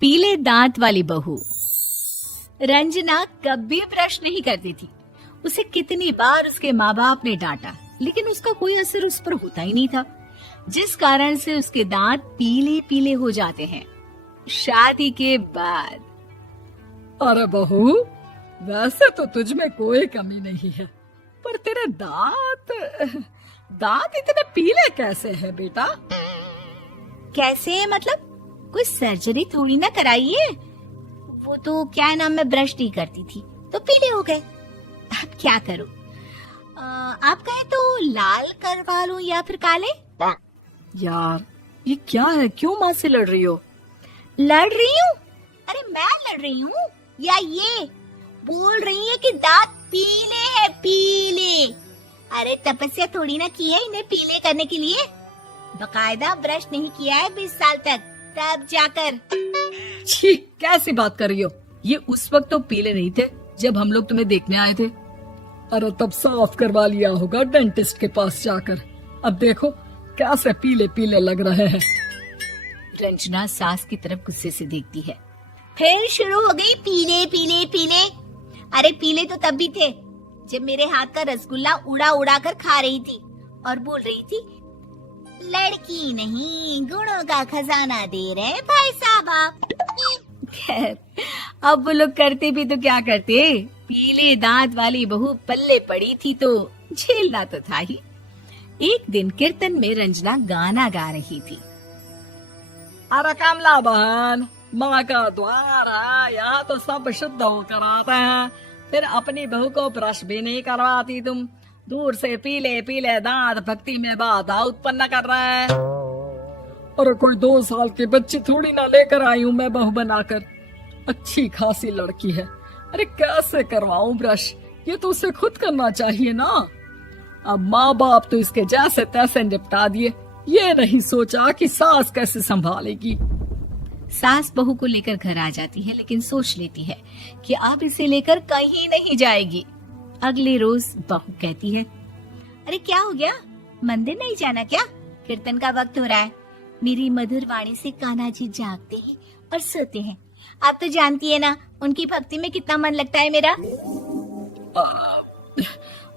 पीले दांत वाली बहू। रंजना कभी ब्रश नहीं करती थी। उसे कितनी बार उसके माँ बाप ने डांटा, लेकिन उसका कोई असर उस पर होता ही नहीं था, जिस कारण से उसके दांत पीले पीले हो जाते हैं। शादी के बाद अरे बहू, वैसे तो तुझ में कोई कमी नहीं है, पर तेरे दांत इतने पीले कैसे हैं बेटा? कैसे मतलब? कोई सर्जरी थोड़ी ना कराइए। वो तो क्या नाम, मैं ब्रश नहीं करती थी तो पीले हो गए। अब क्या करूं? आप कहें तो लाल करवा लूं या फिर काले? यार ये क्या है, क्यों माँ से लड़ रही हो? लड़ रही हूँ? अरे मैं लड़ रही हूँ या ये बोल रही है कि दांत पीले हैं, पीले। अरे तपस्या थोड़ी ना की है इन्हें पीले करने के लिए। बकायदा ब्रश नहीं किया है 20 साल तक, तब जाकर। छी, कैसी बात कर रही हो? ये उस वक्त तो पीले नहीं थे जब हम लोग तुम्हें देखने आए थे। अरे तब साफ करवा लिया होगा डेंटिस्ट के पास जाकर। अब देखो कैसे पीले पीले लग रहे हैं। रंजना सास की तरफ गुस्से से देखती है। फिर शुरू हो गई पीले पीले पीले। अरे पीले तो तब भी थे जब मेरे हाथ का रसगुल्ला उड़ा उड़ा कर खा रही थी और बोल रही थी, लड़की नहीं गुणों का खजाना दे रहे भाई साहब आप। खैर, अब वो लोग करते भी तो क्या करते, पीले दांत वाली बहू पल्ले पड़ी थी तो झेलना तो था ही। एक दिन कीर्तन में रंजना गाना गा रही थी। अरे कमला बहन, माँ का द्वार है, यहाँ तो सब शुद्ध होकर आते हैं, फिर अपनी बहू को ब्रश भी नहीं करवाती तुम। दूर से पीले पीले दांत भक्ति में बाधा उत्पन्न कर रहे हैं। अरे कोई 2 साल की बच्ची थोड़ी ना लेकर आई हूँ मैं बहू बनाकर। अच्छी खासी लड़की है, अरे कैसे करवाऊं ब्रश? ये तो उसे खुद करना चाहिए ना। अब माँ बाप तो इसके जैसे तैसे निपटा दिए, ये नहीं सोचा कि सास कैसे संभालेगी। सास बहू को लेकर घर आ जाती है, लेकिन सोच लेती है कि अब इसे लेकर कहीं नहीं जाएगी। अगले रोज बहू कहती है, अरे क्या हो गया, मंदिर नहीं जाना क्या? कीर्तन का वक्त हो रहा है। मेरी मधुर वाणी से कान्हा जी जागते हैं और सोते हैं। आप तो जानती है ना उनकी भक्ति में कितना मन लगता है मेरा।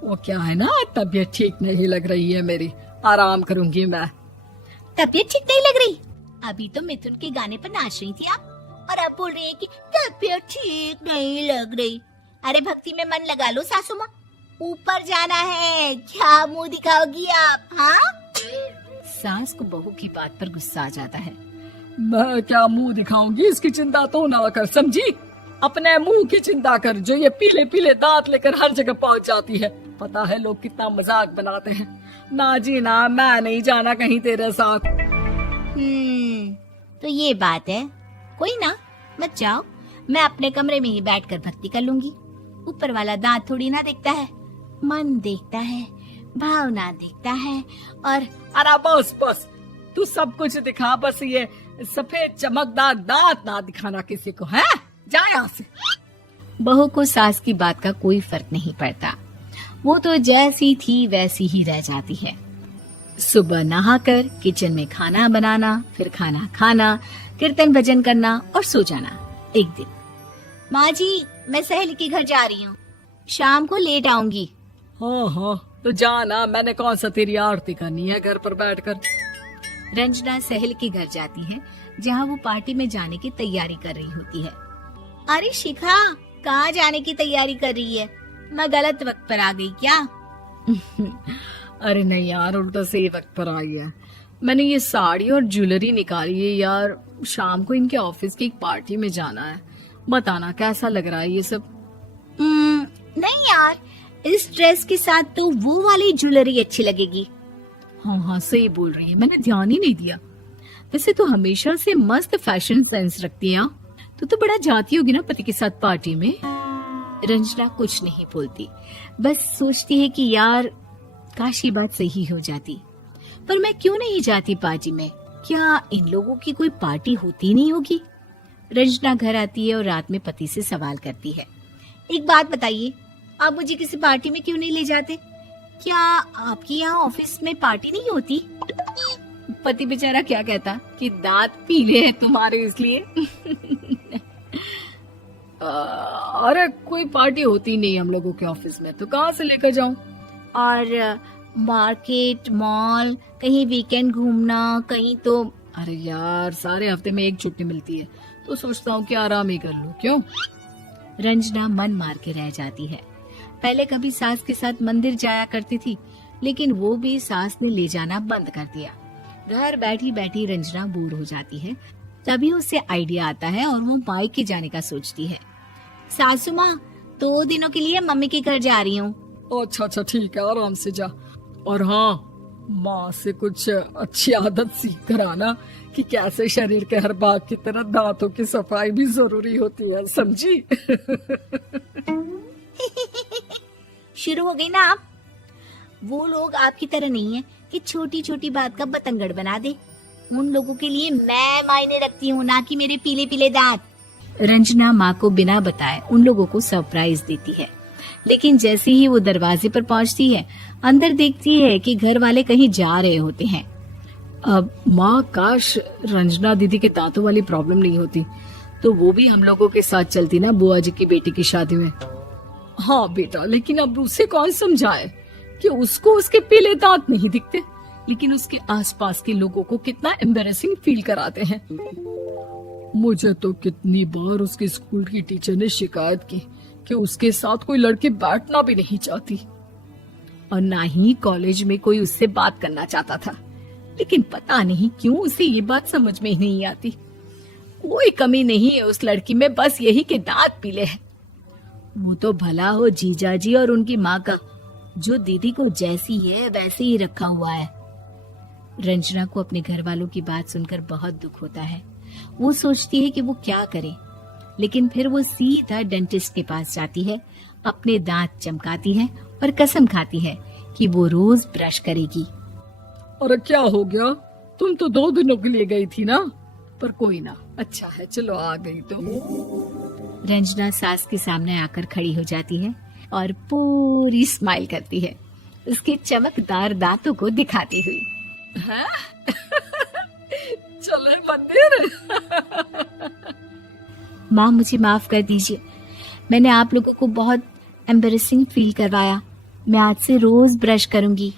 वो क्या है ना, तबीयत ठीक नहीं लग रही है मेरी, आराम करूंगी मैं। तबीयत ठीक नहीं लग रही? अभी तो मिथुन के गाने पर नाच रही थी आप, और अब बोल रही है कि तबीयत ठीक नहीं लग रही। अरे भक्ति में मन लगा लो सासू माँ, ऊपर जाना है, क्या मुंह दिखाओगी आप? हाँ? सास को बहू की बात पर गुस्सा आ जाता है। मैं क्या मुंह दिखाऊंगी, इसकी चिंता तो ना कर, समझी? अपने मुंह की चिंता कर, जो ये पीले पीले दांत लेकर हर जगह पहुंच जाती है। पता है लोग कितना मजाक बनाते हैं। ना जी ना, मैं नहीं जाना कहीं तेरे साथ। तो ये बात है, कोई ना, मत जाओ, मैं अपने कमरे में ही बैठकर भक्ति कर लूंगी। ऊपर वाला दांत थोड़ी ना देखता है, मन देखता है, भावना देखता है। और अरे बस बस, तू सब कुछ दिखा, बस ये सफेद चमकदार दांत ना दिखाना किसी को, है? जा यहाँ से। बहू को सास की बात का कोई फर्क नहीं पड़ता, वो तो जैसी थी वैसी ही रह जाती है। सुबह नहाकर किचन में खाना बनाना, फिर खाना खाना, कीर्तन भजन करना और सो जाना। एक दिन, माँ जी मैं सहेली के घर जा रही हूँ, शाम को लेट आऊंगी। हाँ हाँ तो जाना, मैंने कौन सा तेरी आरती करनी है घर पर बैठकर। रंजना सहेली के घर जाती है, जहाँ वो पार्टी में जाने की तैयारी कर रही होती है। अरे शिखा, कहाँ जाने की तैयारी कर रही है? मैं गलत वक्त पर आ गई क्या? अरे नहीं यार, उल्टा सही वक्त पर आ गया। मैंने ये साड़ी और ज्वेलरी निकाली है यार, शाम को इनके ऑफिस की एक पार्टी में जाना है। बताना कैसा लग रहा है ये सब? नहीं यार, इस ड्रेस के साथ तो वो वाली ज्वेलरी अच्छी लगेगी। हाँ हाँ सही बोल रही है, मैंने ध्यान ही नहीं दिया। वैसे तो हमेशा से मस्त फैशन सेंस रखती है। तो बड़ा जाती होगी ना पति के साथ पार्टी में। रंजना कुछ नहीं बोलती, बस सोचती है कि यार काश ये बात सही हो जाती, पर मैं क्यों नहीं जाती पार्टी में? क्या इन लोगों की कोई पार्टी होती नहीं होगी? रंजना घर आती है और रात में पति से सवाल करती है, एक बात बताइए, आप मुझे किसी पार्टी में क्यों नहीं ले जाते? क्या आपकी यहाँ ऑफिस में पार्टी नहीं होती? पति बेचारा क्या कहता कि दांत पीले हैं तुम्हारे इसलिए। अरे कोई पार्टी होती नहीं हम लोगों के ऑफिस में, तो कहाँ से लेकर जाऊं? और मार्केट, मॉल, कहीं वीकेंड घूमना, कहीं तो। अरे यार, सारे हफ्ते में एक छुट्टी मिलती है, तो सोचता हूँ कि आराम ही कर लूं। क्यों? रंजना मन मार के रह जाती है। पहले कभी सास के साथ मंदिर जाया करती थी, लेकिन वो भी सास ने ले जाना बंद कर दिया। घर बैठी बैठी रंजना बोर हो जाती है। तभी उसे आइडिया आता है और वो मायके जाने का सोचती है। सासू माँ, 2 दिनों के लिए मम्मी के घर जा रही हूँ। अच्छा अच्छा ठीक है, आराम से जा। और हाँ, माँ से कुछ अच्छी आदत सीख कर आना कि कैसे शरीर के हर भाग की तरह दांतों की सफाई भी जरूरी होती है, समझी? शुरू हो गई ना आप। वो लोग आपकी तरह नहीं है कि छोटी छोटी बात का बतंगड़ बना दे। उन लोगों के लिए मैं मायने रखती हूँ, ना कि मेरे पीले पीले दांत। रंजना माँ को बिना बताए उन लोगों को सरप्राइज देती है, लेकिन जैसे ही वो दरवाजे पर पहुंचती है, अंदर देखती है कि घर वाले कहीं जा रहे होते हैं। अब माँ, काश रंजना दीदी के दांतों वाली प्रॉब्लम नहीं होती, तो वो भी हम लोगों के साथ चलती ना बुआ जी की बेटी की शादी में। हाँ बेटा, लेकिन अब उसे कौन समझाए कि उसको उसके पीले दांत नहीं दिखते, लेकिन उसके आसपास के लोगों को कितना एम्बैरेसिंग फील कराते हैं। मुझे तो कितनी बार उसके स्कूल की टीचर ने शिकायत की कि उसके साथ कोई लड़की बैठना भी नहीं चाहती, और ना ही कॉलेज में कोई उससे बात करना चाहता था। लेकिन पता नहीं क्यों उसे ये बात समझ में ही नहीं आती। कोई कमी नहीं है उस लड़की में, बस यही कि दांत पीले हैं। वो तो भला हो जीजा जी और उनकी माँ का, जो दीदी को जैसी है वैसे ही रखा हुआ है। रंजना को अपने घर वालों की बात सुनकर बहुत दुख होता है। वो सोचती है कि वो क्या करे, लेकिन फिर वो सीधा डेंटिस्ट के पास जाती है, अपने दांत चमकाती है और कसम खाती है कि वो रोज ब्रश करेगी। अरे क्या हो गया? तुम तो 2 दिनों के लिए गई थी ना। पर कोई ना, अच्छा है, चलो आ गई तो। रंजना सास के सामने आकर खड़ी हो जाती है और पूरी स्माइल करती है, उसके चमकदार दांतों को दिखाती हुई। हैं? चले मंदिर। माँ, मुझे माफ कर दीजिए, मैंने आप लोगों को बहुत एम्बैरेसिंग फील करवाया। मैं आज से रोज ब्रश करूंगी।